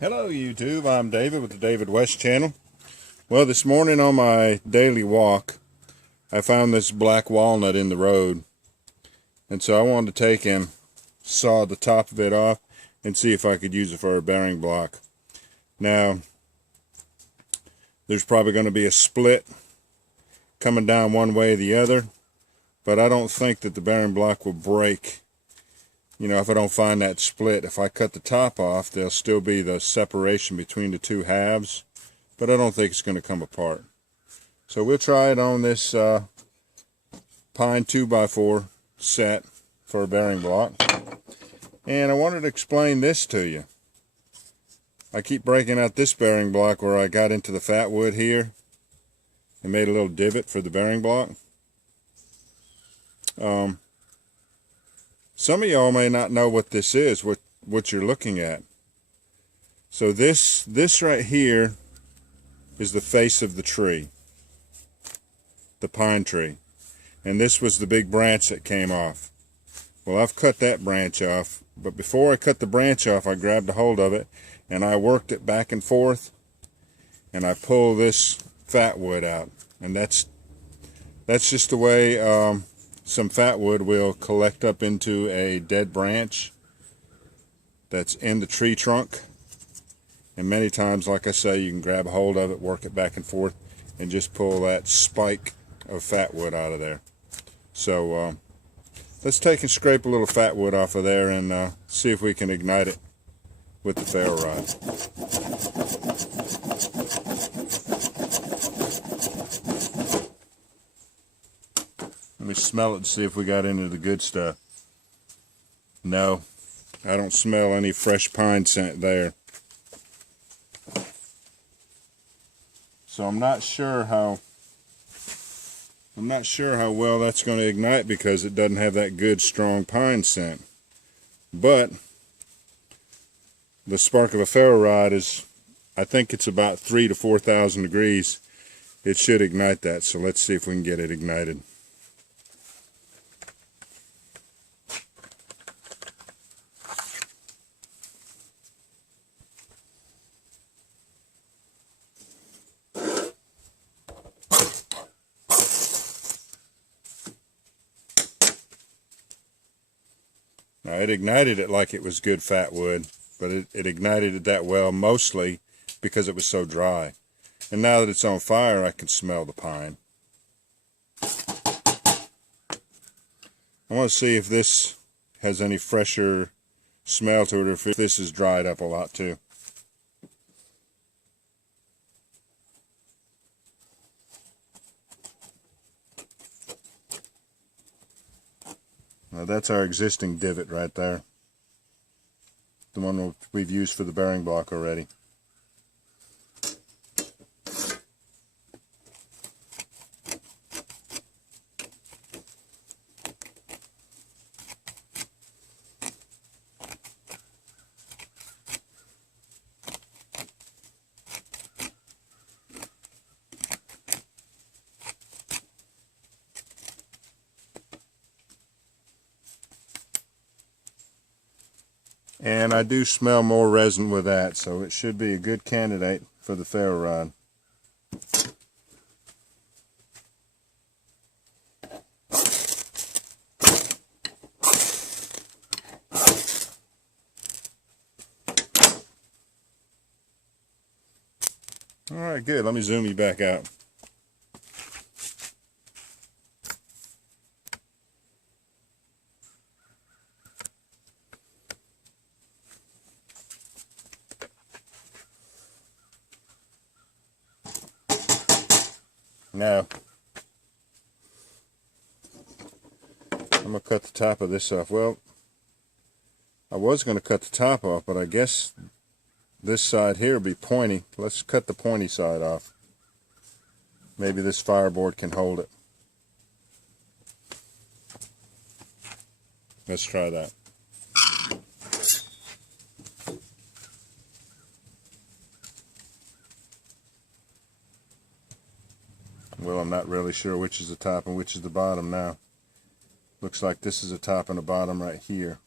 Hello YouTube, I'm David with the David West channel. Well, this morning on my daily walk, I found this black walnut in the road. And so I wanted to take and saw the top of it off and see if I could use it for a bearing block. Now, there's probably going to be a split coming down one way or the other, but I don't think that the bearing block will break. You know, if I don't find that split. If I cut the top off, there'll still be the separation between the two halves, but I don't think it's going to come apart. So we'll try it on this pine 2x4 set for a bearing block. And I wanted to explain this to you. I keep breaking out this bearing block where I got into the fat wood here and made a little divot for the bearing block. Some of y'all may not know what this is, what you're looking at. So this right here is the face of the tree, the pine tree. And this was the big branch that came off. Well, I've cut that branch off, but before I cut the branch off, I grabbed a hold of it and I worked it back and forth, and I pulled this fat wood out. And that's just the way some fat wood will collect up into a dead branch that's in the tree trunk. And many times, like I say, you can grab a hold of it, work it back and forth, and just pull that spike of fat wood out of there. So let's take and scrape a little fat wood off of there and see if we can ignite it with the ferro rod. Let me smell it and see if we got into the good stuff. No, I don't smell any fresh pine scent there. So I'm not sure how well that's going to ignite because it doesn't have that good strong pine scent. But the spark of a ferro rod is, I think it's about 3,000 to 4,000 degrees. It should ignite that. So let's see if we can get it ignited. Now, it ignited it like it was good fat wood, but it ignited it that well mostly because it was so dry. And now that it's on fire, I can smell the pine. I want to see if this has any fresher smell to it, or if this is dried up a lot too. Now that's our existing divot right there. The one we've used for the bearing block already. And I do smell more resin with that, so it should be a good candidate for the ferro rod. Alright, good. Let me zoom you back out. Now, I'm going to cut the top of this off. Well, I was going to cut the top off, but I guess this side here will be pointy. Let's cut the pointy side off. Maybe this fireboard can hold it. Let's try that. Well, I'm not really sure which is the top and which is the bottom now. Looks like this is the top and the bottom right here.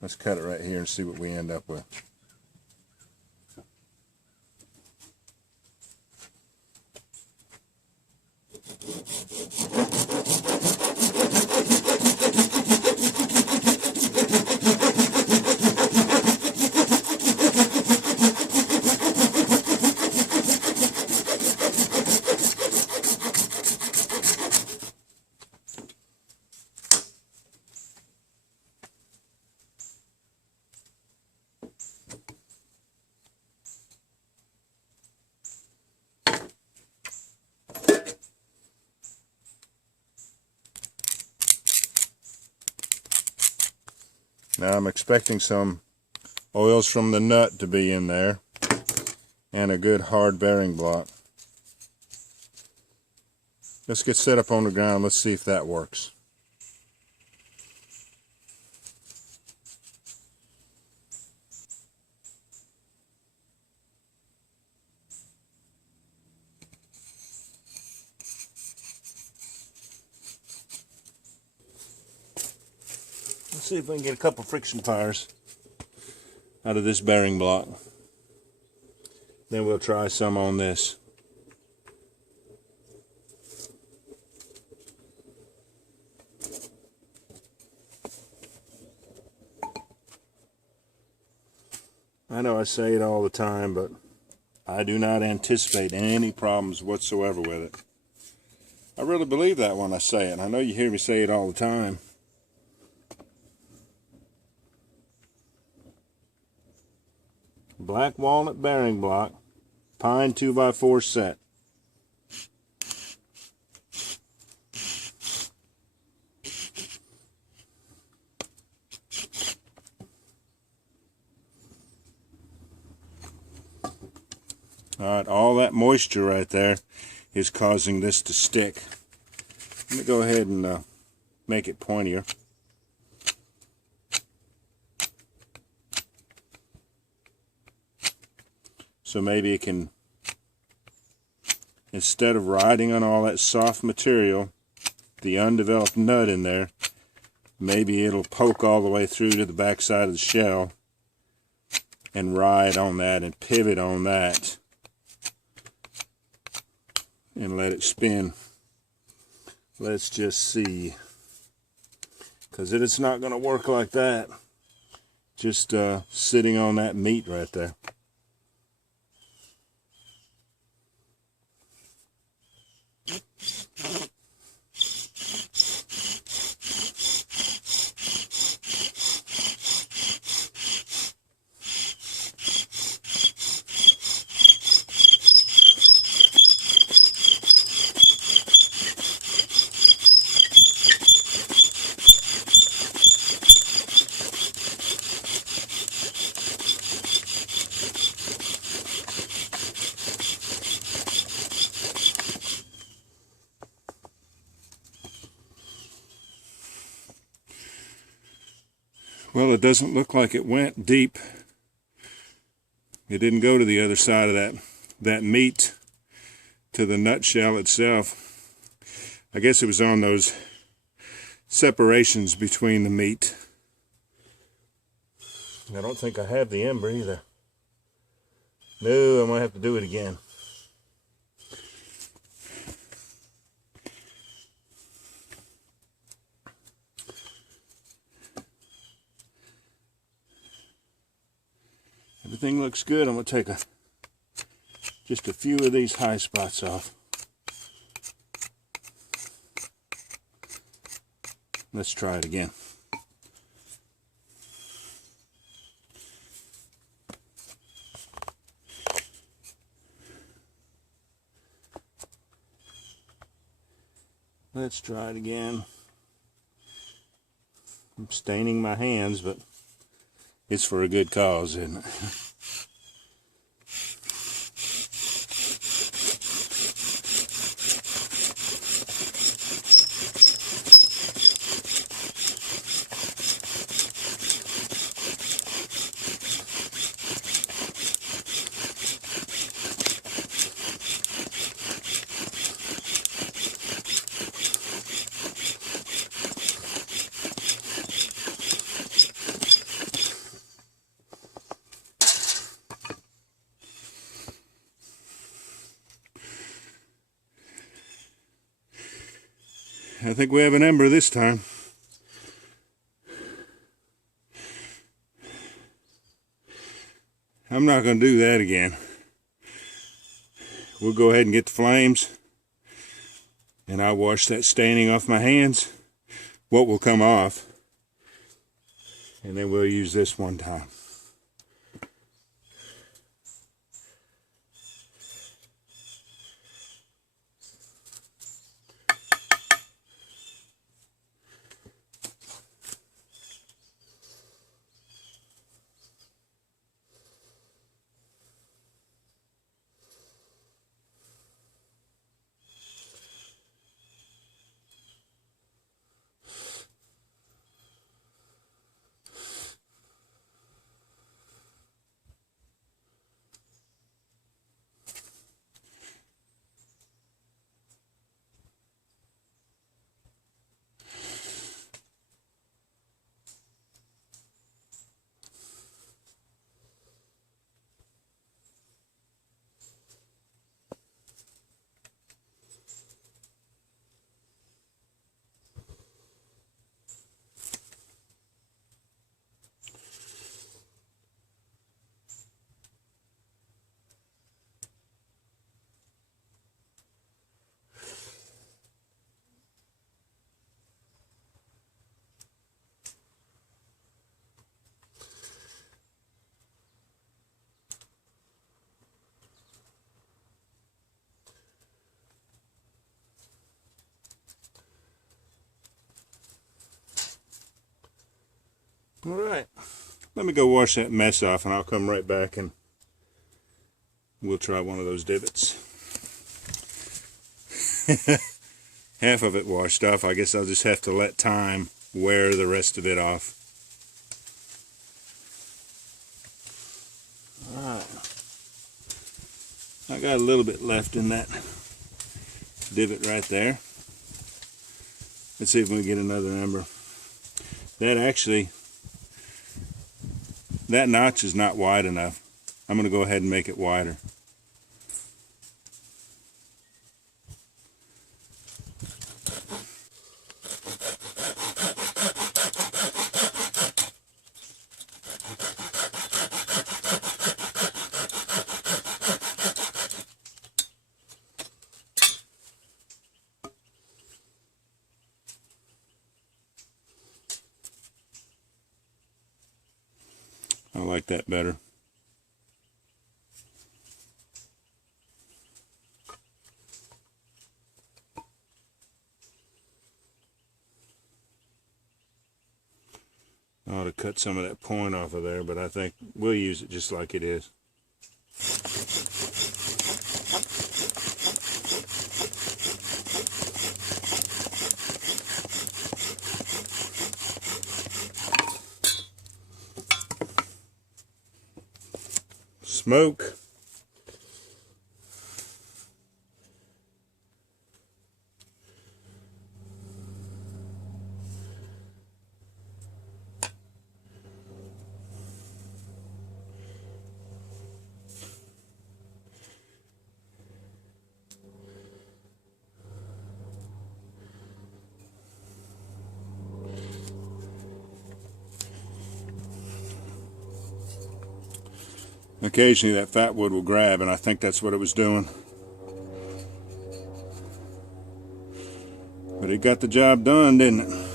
Let's cut it right here and see what we end up with. Now I'm expecting some oils from the nut to be in there and a good hard bearing block. Let's get set up on the ground. Let's see if that works. Let's see if we can get a couple friction fires out of this bearing block. Then we'll try some on this. I know I say it all the time, but I do not anticipate any problems whatsoever with it. I really believe that when I say it. I know you hear me say it all the time. Black walnut bearing block, pine 2x4 set. Alright, all that moisture right there is causing this to stick. Let me go ahead and make it pointier. So maybe it can, instead of riding on all that soft material, the undeveloped nut in there, maybe it'll poke all the way through to the back side of the shell and ride on that and pivot on that and let it spin. Let's just see, because it's not going to work like that, just sitting on that meat right there. Well, it doesn't look like it went deep. It didn't go to the other side of that meat to the nutshell itself. I guess it was on those separations between the meat. I don't think I have the ember either. No, I might have to do it again. Everything looks good. I'm going to take just a few of these high spots off. Let's try it again. Let's try it again. I'm staining my hands, but it's for a good cause, isn't it? I think we have an ember this time. I'm not going to do that again. We'll go ahead and get the flames, and I'll wash that staining off my hands, what will come off, and then we'll use this one time. Alright, let me go wash that mess off and I'll come right back and we'll try one of those divots. Half of it washed off. I guess I'll just have to let time wear the rest of it off. Alright, I got a little bit left in that divot right there. Let's see if we can get another number. That notch is not wide enough. I'm going to go ahead and make it wider. I like that better. I ought to cut some of that point off of there, but I think we'll use it just like it is. Smoke. Occasionally that fat wood will grab, and I think that's what it was doing. But it got the job done, didn't it?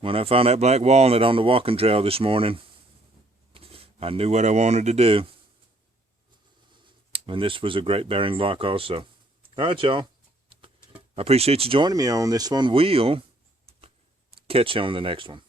When I found that black walnut on the walking trail this morning, I knew what I wanted to do. And this was a great bearing block also. Alright, y'all. I appreciate you joining me on this one. We'll catch you on the next one.